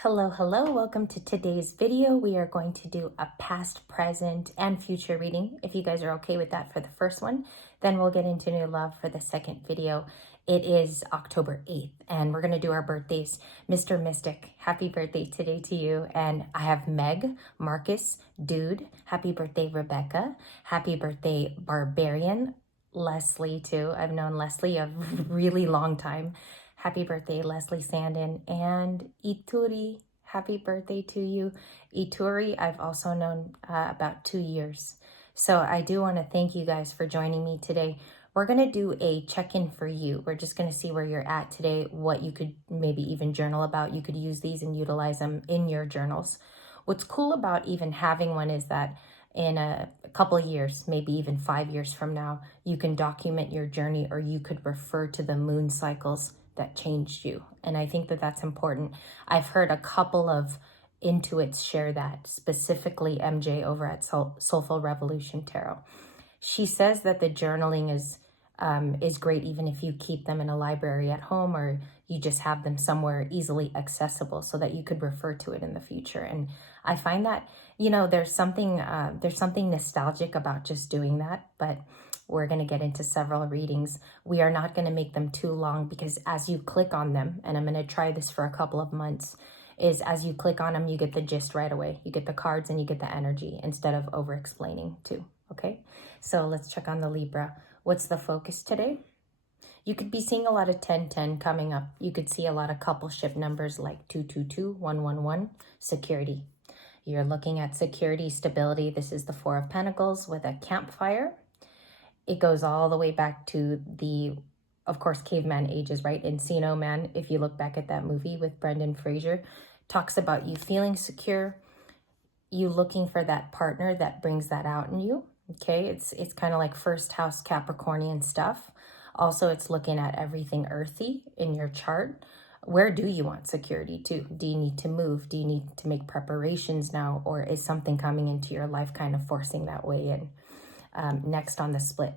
Hello, hello. Welcome to today's video. We are going to do a past, present, and future reading. If you guys are okay with that for the first one, then we'll get into new love for the second video. It is October 8th, and we're going to do our birthdays. Mr. Mystic, happy birthday today to you. And I have Meg, Marcus, Dude, happy birthday, Rebecca, happy birthday, Barbarian, Leslie too. I've known Leslie a really long time. Happy birthday, Leslie Sandin, and Ituri. Happy birthday to you. Ituri, I've also known about 2 years. So I do want to thank you guys for joining me today. We're going to do a check-in for you. We're just going to see where you're at today, what you could maybe even journal about. You could use these and utilize them in your journals. What's cool about even having one is that in a couple of years, maybe even 5 years from now, you can document your journey, or you could refer to the moon cycles that changed you. And I think that that's important. I've heard a couple of intuits share that, specifically MJ over at Soulful Revolution Tarot. She says that the journaling is great even if you keep them in a library at home, or you just have them somewhere easily accessible so that you could refer to it in the future. And I find that, you know, there's something nostalgic about just doing that, but we're going to get into several readings. We are not going to make them too long, because as you click on them, and I'm going to try this for a couple of months, is as you click on them, you get the gist right away. You get the cards and you get the energy instead of over explaining too. Okay, so let's check on the Libra. What's the focus today? You could be seeing a lot of 10-10 coming up. You could see a lot of coupleship numbers like 222, 111, security. You're looking at security, stability. This is the Four of Pentacles with a campfire. It goes all the way back to the, of course, caveman ages, right? Encino Man, if you look back at that movie with Brendan Fraser, talks about you feeling secure, you looking for that partner that brings that out in you. Okay, it's kind of like first house Capricornian stuff. Also, it's looking at everything earthy in your chart. Where do you want security to? Do you need to move? Do you need to make preparations now? Or is something coming into your life kind of forcing that way in? Next on the split.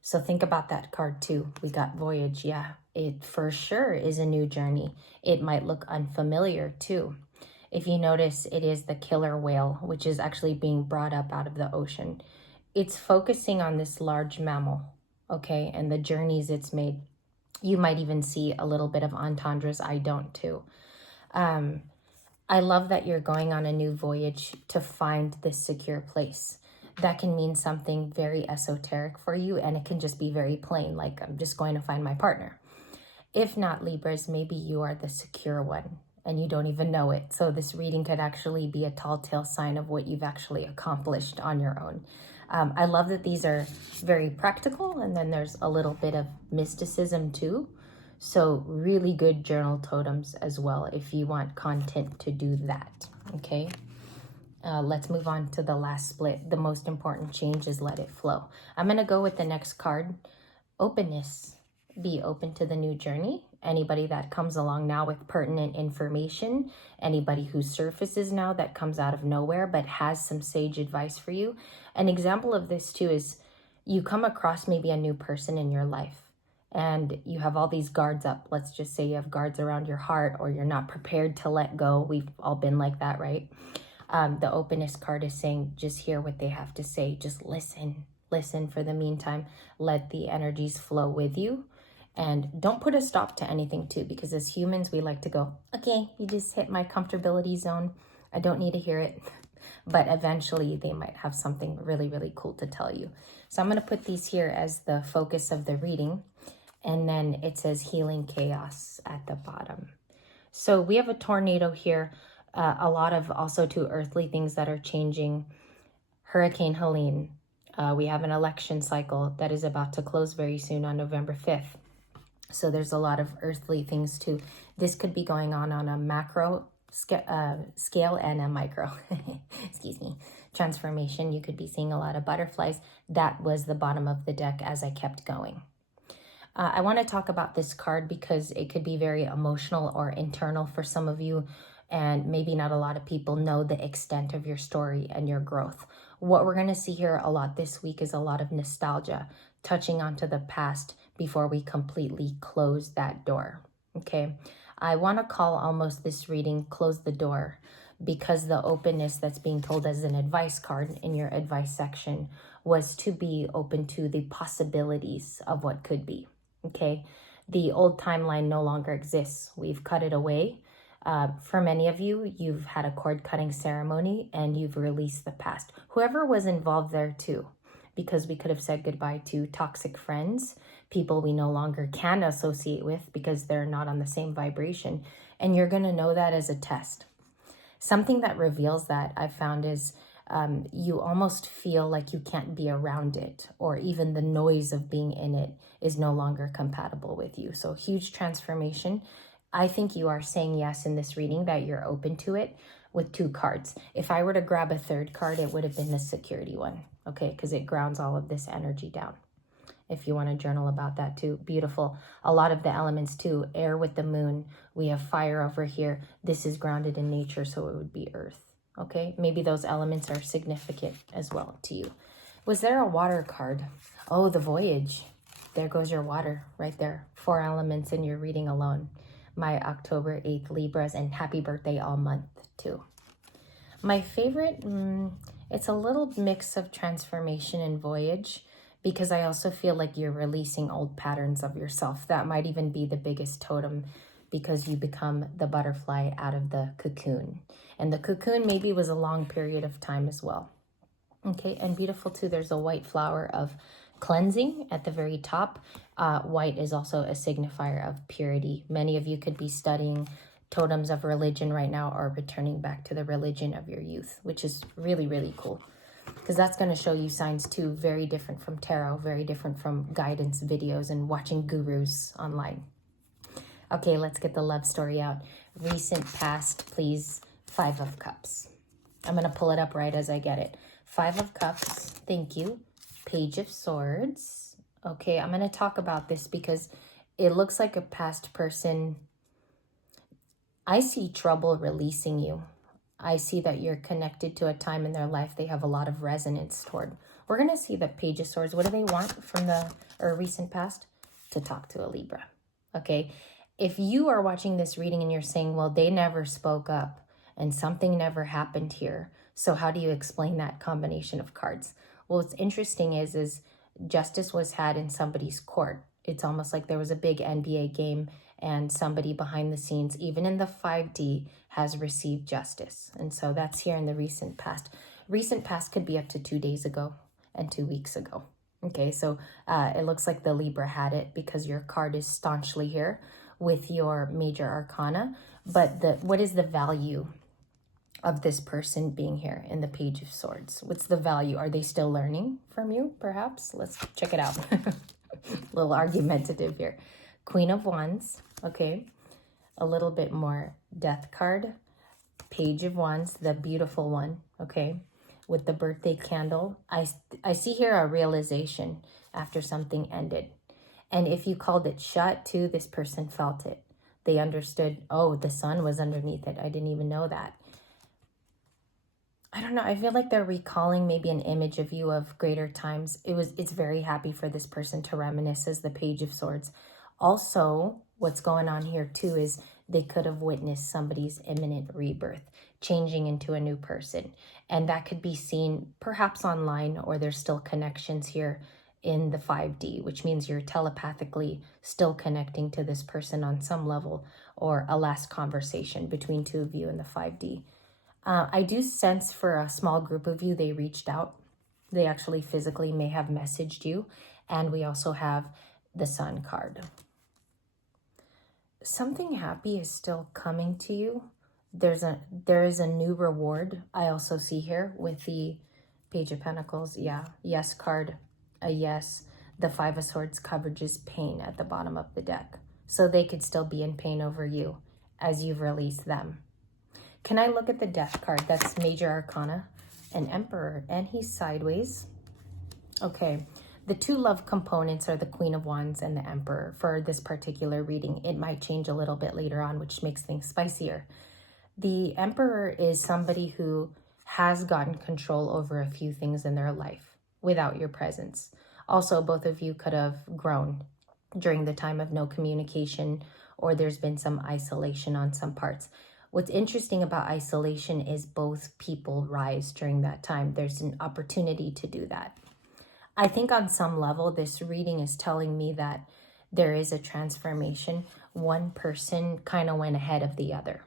So think about that card too. We got Voyage. Yeah, it for sure is a new journey. It might look unfamiliar too. If you notice, it is the killer whale, which is actually being brought up out of the ocean. It's focusing on this large mammal, okay, and the journeys it's made. You might even see a little bit of entendres. I don't too. I love that you're going on a new voyage to find this secure place. That can mean something very esoteric for you, and it can just be very plain, like I'm just going to find my partner. If not, Libras, maybe you are the secure one and you don't even know it. So this reading could actually be a tall tale sign of what you've actually accomplished on your own. I love that these are very practical, and then there's a little bit of mysticism too. So really good journal totems as well if you want content to do that, okay? Let's move on to the last split. The most important change is let it flow. I'm going to go with the next card, openness. Be open to the new journey. Anybody that comes along now with pertinent information, anybody who surfaces now that comes out of nowhere but has some sage advice for you. An example of this too is you come across maybe a new person in your life and you have all these guards up. Let's just say you have guards around your heart, or you're not prepared to let go. We've all been like that, right? The openness card is saying, just hear what they have to say. Just listen for the meantime. Let the energies flow with you. And don't put a stop to anything too, because as humans, we like to go, okay, you just hit my comfortability zone. I don't need to hear it. But eventually they might have something really, really cool to tell you. So I'm going to put these here as the focus of the reading. And then it says healing chaos at the bottom. So we have a tornado here. A lot of also two earthly things that are changing. Hurricane Helene. We have an election cycle that is about to close very soon on November 5th. So there's a lot of earthly things too. This could be going on a macro scale and a micro, excuse me, transformation. You could be seeing a lot of butterflies. That was the bottom of the deck as I kept going. I want to talk about this card because it could be very emotional or internal for some of you, and maybe not a lot of people know the extent of your story and your growth. What we're going to see here a lot this week is a lot of nostalgia, touching onto the past before we completely close that door, okay? I want to call almost this reading Close the Door, because the openness that's being told as an advice card in your advice section was to be open to the possibilities of what could be. Okay, the old timeline no longer exists. We've cut it away. For many of you, you've had a cord cutting ceremony and you've released the past. Whoever was involved there too, because we could have said goodbye to toxic friends, people we no longer can associate with because they're not on the same vibration. And you're going to know that as a test. Something that reveals that I've found is you almost feel like you can't be around it, or even the noise of being in it is no longer compatible with you. So huge transformation. I think you are saying yes in this reading, that you're open to it with 2 cards. If I were to grab a 3rd card, it would have been the security one, okay? Because it grounds all of this energy down. If you want to journal about that too, beautiful. A lot of the elements too, air with the moon. We have fire over here. This is grounded in nature, so it would be earth, okay? Maybe those elements are significant as well to you. Was there a water card? Oh, the voyage. There goes your water right there. 4 elements in your reading alone. My October 8th Libras, and happy birthday all month too. My favorite, it's a little mix of transformation and voyage, because I also feel like you're releasing old patterns of yourself. That might even be the biggest totem, because you become the butterfly out of the cocoon. And the cocoon maybe was a long period of time as well. Okay, and beautiful too, there's a white flower of cleansing at the very top. White is also a signifier of purity. Many of you could be studying totems of religion right now, or returning back to the religion of your youth, which is really, really cool, because that's going to show you signs too, very different from tarot, very different from guidance videos and watching gurus online. Okay, let's get the love story out. Recent past, please. 5 of Cups. I'm going to pull it up right as I get it. 5 of Cups, thank you. Page of Swords. Okay, I'm going to talk about this because it looks like a past person. I see trouble releasing you. I see that you're connected to a time in their life they have a lot of resonance toward. We're going to see the Page of Swords. What do they want from the recent past? To talk to a Libra. Okay, if you are watching this reading and you're saying, well, they never spoke up and something never happened here, so how do you explain that combination of cards? Well, what's interesting is justice was had in somebody's court. It's almost like there was a big NBA game and somebody behind the scenes, even in the 5D, has received justice. And so that's here in the recent past. Recent past could be up to 2 days ago and 2 weeks ago. Okay, so it looks like the Libra had it because your card is staunchly here with your major arcana. But what is the value of this person being here in the Page of Swords? What's the value? Are they still learning from you, perhaps? Let's check it out. A little argumentative here. Queen of Wands, okay. A little bit more Death card. Page of Wands, the beautiful one, okay. With the birthday candle. I see here a realization after something ended. And if you called it shut too, this person felt it. They understood, oh, the sun was underneath it. I didn't even know that. I don't know. I feel like they're recalling maybe an image of you of greater times. It's very happy for this person to reminisce as the Page of Swords. Also, what's going on here too is they could have witnessed somebody's imminent rebirth, changing into a new person. And that could be seen perhaps online, or there's still connections here in the 5D, which means you're telepathically still connecting to this person on some level, or a last conversation between 2 of you in the 5D. I do sense for a small group of you, they reached out. They actually physically may have messaged you. And we also have the Sun card. Something happy is still coming to you. There is a new reward. I also see here with the Page of Pentacles. Yeah, yes card, a yes. The 5 of Swords coverage is pain at the bottom of the deck. So they could still be in pain over you as you've released them. Can I look at the Death card? That's major arcana, an Emperor, and he's sideways. Okay, the 2 love components are the Queen of Wands and the Emperor for this particular reading. It might change a little bit later on, which makes things spicier. The Emperor is somebody who has gotten control over a few things in their life without your presence. Also, both of you could have grown during the time of no communication, or there's been some isolation on some parts. What's interesting about isolation is both people rise during that time. There's an opportunity to do that. I think on some level, this reading is telling me that there is a transformation. One person kind of went ahead of the other,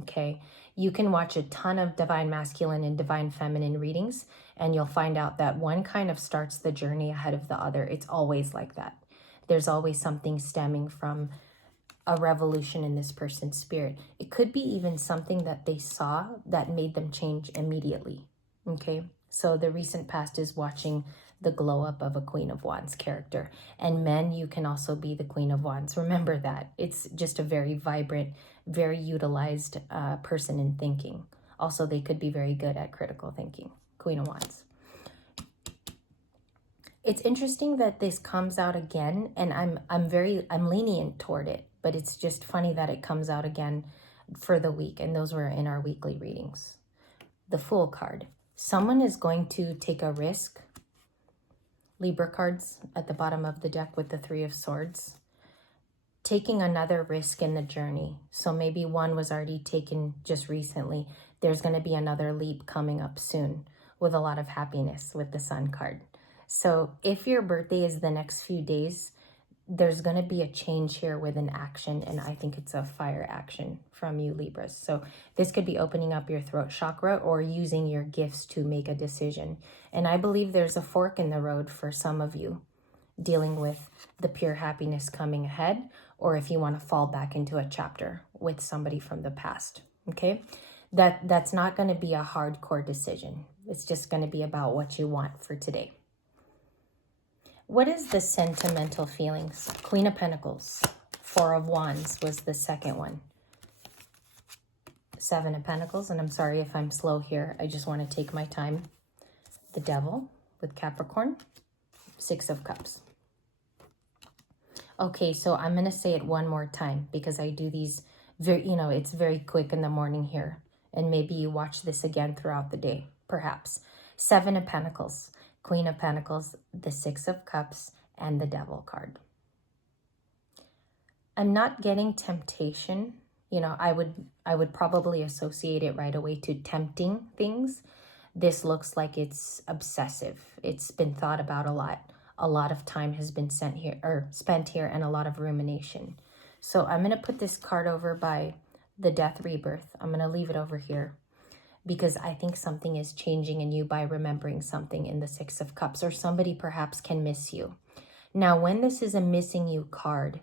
okay? You can watch a ton of divine masculine and divine feminine readings, and you'll find out that one kind of starts the journey ahead of the other. It's always like that. There's always something stemming from a revolution in this person's spirit. It could be even something that they saw that made them change immediately, okay? So the recent past is watching the glow up of a Queen of Wands character. And men, you can also be the Queen of Wands. Remember that. It's just a very vibrant, very utilized person in thinking. Also, they could be very good at critical thinking. Queen of Wands. It's interesting that this comes out again, and I'm lenient toward it, but it's just funny that it comes out again for the week, and those were in our weekly readings. The Fool card. Someone is going to take a risk. Libra cards at the bottom of the deck with the Three of Swords. Taking another risk in the journey. So maybe one was already taken just recently. There's going to be another leap coming up soon with a lot of happiness with the Sun card. So if your birthday is the next few days, there's going to be a change here with an action, and I think it's a fire action from you, Libras. So this could be opening up your throat chakra or using your gifts to make a decision. And I believe there's a fork in the road for some of you dealing with the pure happiness coming ahead, or if you want to fall back into a chapter with somebody from the past, okay? That's not going to be a hardcore decision. It's just going to be about what you want for today. What is the sentimental feelings? Queen of Pentacles. Four of Wands was the second one. Seven of Pentacles, and I'm sorry if I'm slow here. I just want to take my time. The Devil with Capricorn. Six of Cups. Okay, so I'm going to say it one more time because I do these very, it's very quick in the morning here. And maybe you watch this again throughout the day, perhaps. Seven of Pentacles. Queen of Pentacles, the Six of Cups, and the Devil card. I'm not getting temptation. I would probably associate it right away to tempting things. This looks like it's obsessive. It's been thought about a lot. A lot of time has been spent here, and a lot of rumination. So I'm going to put this card over by the Death Rebirth. I'm going to leave it over here, because I think something is changing in you by remembering something in the Six of Cups, or somebody perhaps can miss you. Now, when this is a missing you card,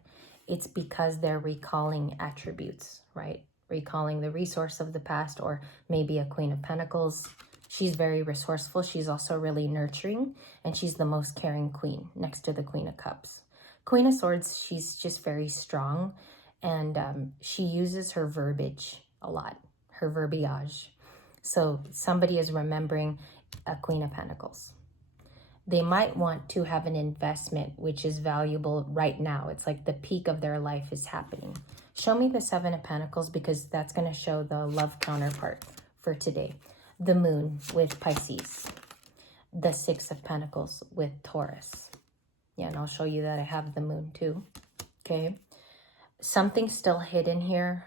it's because they're recalling attributes, right? Recalling the resource of the past, or maybe a Queen of Pentacles. She's very resourceful. She's also really nurturing, and she's the most caring queen next to the Queen of Cups. Queen of Swords, she's just very strong, and she uses her verbiage a lot, her verbiage. So somebody is remembering a Queen of Pentacles. They might want to have an investment which is valuable right now. It's like the peak of their life is happening. Show me the Seven of Pentacles, because that's going to show the love counterpart for today. The Moon with Pisces. The Six of Pentacles with Taurus. Yeah, and I'll show you that I have the Moon too. Okay. Something's still hidden here.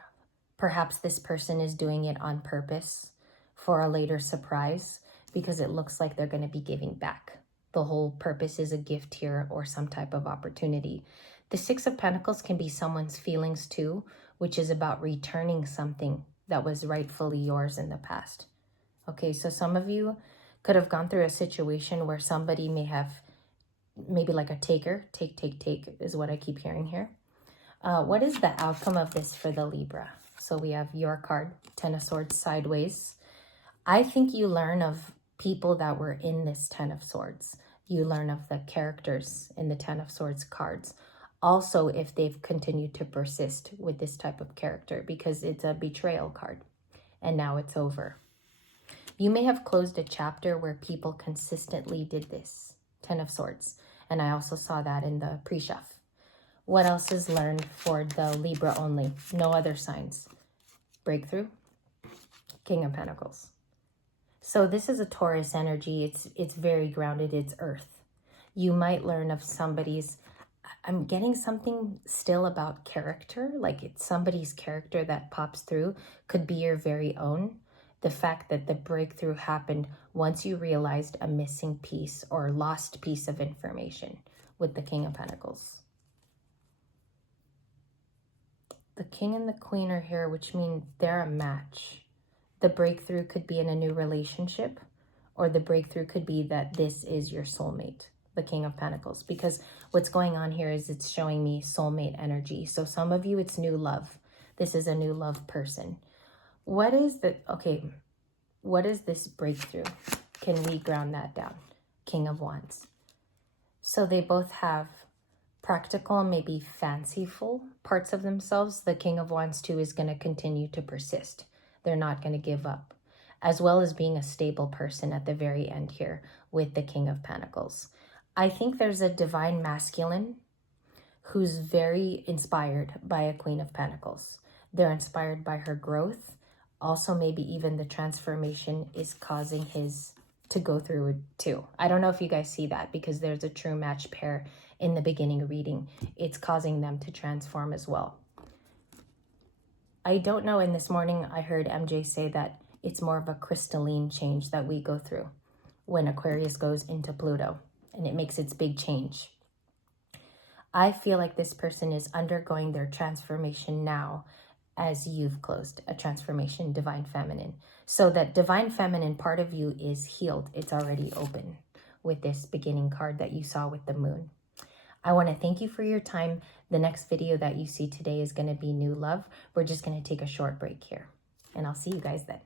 Perhaps this person is doing it on purpose for a later surprise, because it looks like they're going to be giving back. The whole purpose is a gift here, or some type of opportunity. The Six of Pentacles can be someone's feelings too, which is about returning something that was rightfully yours in the past. Okay, so some of you could have gone through a situation where somebody may have, maybe like a taker, take is what I keep hearing here. What is the outcome of this for the Libra? So we have your card, Ten of Swords sideways. I think you learn of people that were in this Ten of Swords. You learn of the characters in the Ten of Swords cards. Also, if they've continued to persist with this type of character, because it's a betrayal card, and now it's over. You may have closed a chapter where people consistently did this, Ten of Swords. And I also saw that in the pre-chef. What else is learned for the Libra only? No other signs. Breakthrough. King of Pentacles. So this is a Taurus energy. It's very grounded. It's earth. You might learn of somebody's I'm getting something still about character, like it's somebody's character that pops through, could be your very own. The fact that the breakthrough happened once you realized a missing piece or lost piece of information with the King of Pentacles. The King and the Queen are here, which means they're a match. The breakthrough could be in a new relationship, or the breakthrough could be that this is your soulmate, the King of Pentacles. Because what's going on here is it's showing me soulmate energy. So some of you, it's new love. This is a new love person. What is this breakthrough? Can we ground that down? King of Wands. So they both have practical, maybe fanciful parts of themselves. The King of Wands too is going to continue to persist. They're not going to give up, as well as being a stable person at the very end here with the King of Pentacles. I think there's a divine masculine who's very inspired by a Queen of Pentacles. They're inspired by her growth. Also, maybe even the transformation is causing his to go through it too. I don't know if you guys see that, because there's a true match pair in the beginning reading. It's causing them to transform as well. I don't know, and this morning I heard MJ say that it's more of a crystalline change that we go through when Aquarius goes into Pluto and it makes its big change. I feel like this person is undergoing their transformation now as you've closed a transformation, Divine Feminine. So that Divine Feminine part of you is healed. It's already open with this beginning card that you saw with the moon. I want to thank you for your time. The next video that you see today is going to be new love. We're just going to take a short break here, and I'll see you guys then.